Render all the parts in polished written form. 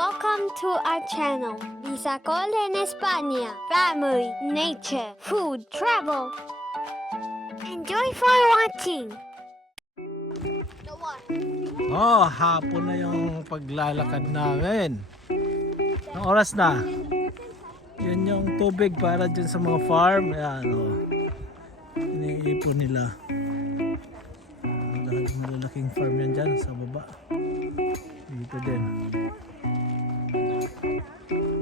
Welcome to our channel, Bisacol en España. Family, nature, food, travel. Enjoy for watching. Oh, hapon na yung paglalakad namin. Anong oras na? Yan yung tubig para dyan sa mga farm. Ayan, oh. Iniipon nila. Malalaking farm yan dyan sa baba. Dito din.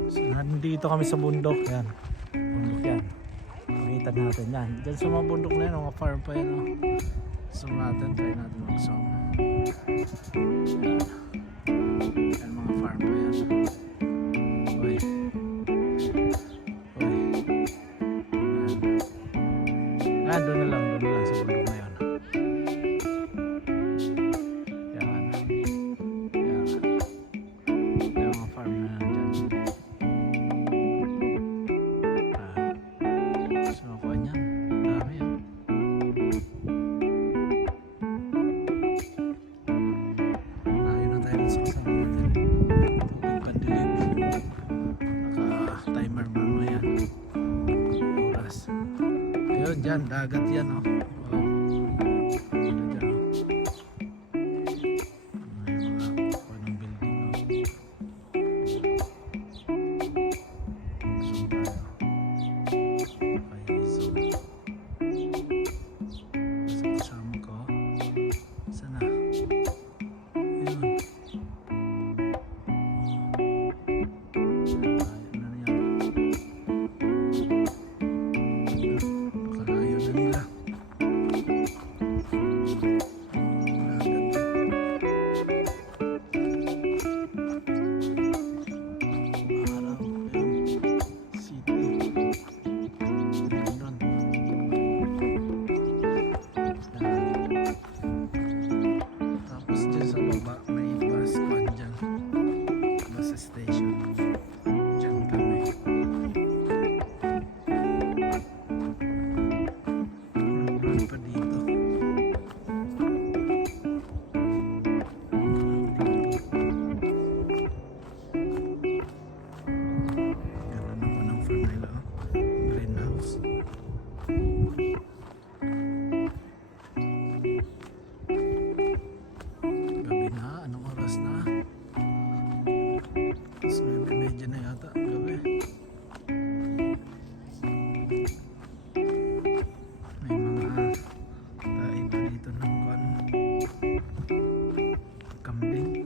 So, nandito kami sa bundok. Yan. Bundok yan. Makita natin yan. Dyan sa mga bundok na yan, mga farm pa yan. Oh. Zoom natin. Try natin mag-zoom. Yan. Yan mga farm pa yan. Uy. Uy. Yan. Doon na lang sa bundok na yan. Yan. Yan. Yan mga farm na yan dyan. So, kuha niyan. Dami yan. Layo na tayo sa kasama natin. Tubig pandilig. Naka-timer mamaya. Oras. Ayun, dyan. Dagat yan, oh. Wow. Ayun, dyan, oh. May mga kuha ng building, oh. Zoom tayo. Okay, zoom. Basta kasama ko. Sana. Ayun. Ayun na yan. Nakalayo na nila. Araw. Ayun. City. London. Yan. Tapos dyan sa baba may bus kwan dyan. Bus station. Dyan kami. Meron pa dito. Ganda naman ang farm nila. Greenhouse. Gabi na. Anong oras na? Tapos may medya na yata. Gabi. May mga tayo pa dito ng kwan. Kambing.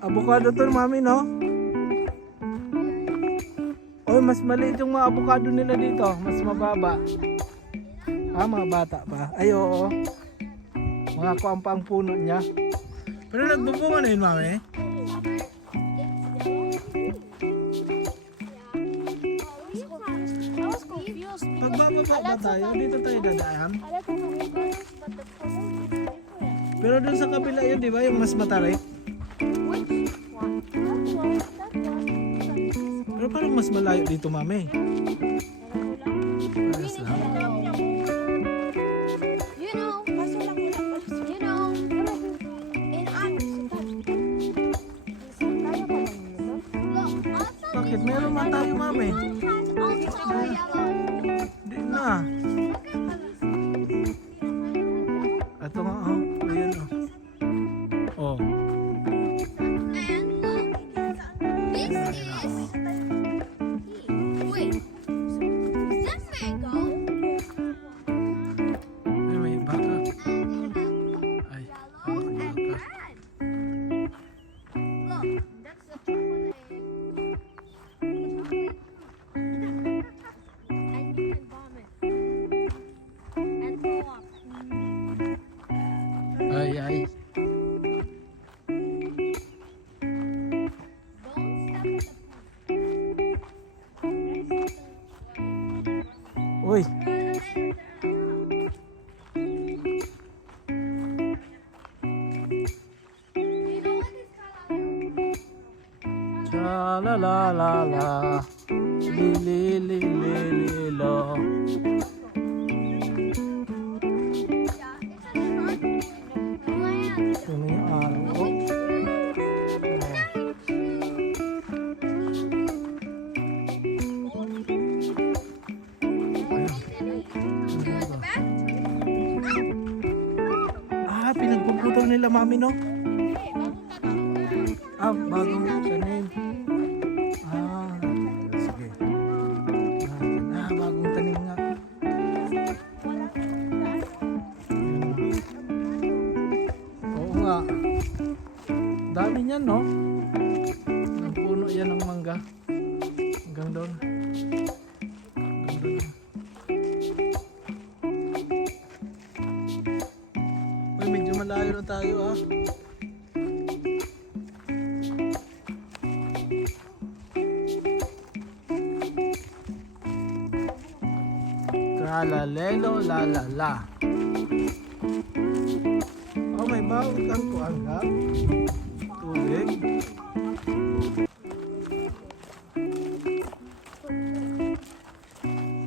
Avocado to, mami, no? Oy, mas maliit yung mga avocado nila dito. Mas mababa. Ah, mga bata pa. Ay, oo. Mga kuampang puno niya. Pero nagbubunga na yun, mami. I was confused. Pagbababa ba tayo? Dito tayo dadaan. Pero dun sa kabila yun, di ba? Yung mas matarik. Which one? That one. That one. Pero parang mas malayo dito, mami. Paras lang. You know, in Bakit? Meron man tayo, mami. Di na. Ito nga, oh. Ayan, oh. Oh. This is. Wait. Is that mango? Ay, may baka. Ay, baka. Look, that's the chocolate. Uy. Cha la la la la. Li li li li li lo. Ito na yung araw. Oh. Ah, pinagpuputol nila mami, no? Ah, bagong tanim. Ah, sige. Ah, bagong tanim nga. Oo nga. Dami niyan, no? Ang puno yan ng mangga. Hanggang doon. Hanggang doon. Uy, medyo malayo na tayo, ah. Tralalelo lalala. Oh, may bawat kang kuanggap. Tubig.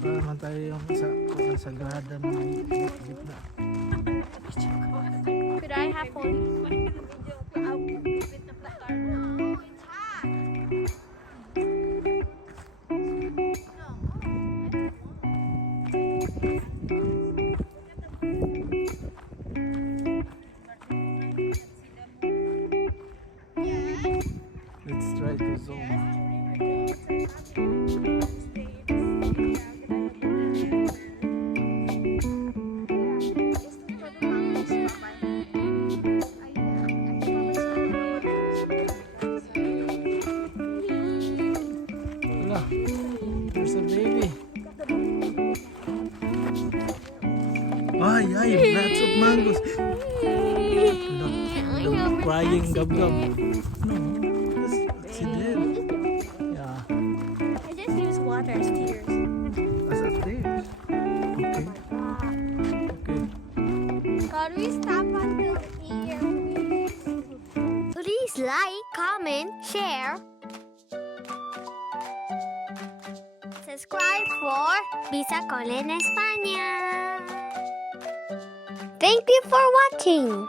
Para naman tayo yung sa grada ng gitna. Could I have one? Let's try to zoom. Wala. There's a baby. Ay, lots of mangoes. Look, crying gab-gab. No, that's it did. Yeah, I just use water as tears. as a tears. Okay. Okay. Can we stop until here, please? Please like, comment, share. Subscribe for Bisacol en España. Thank you for watching.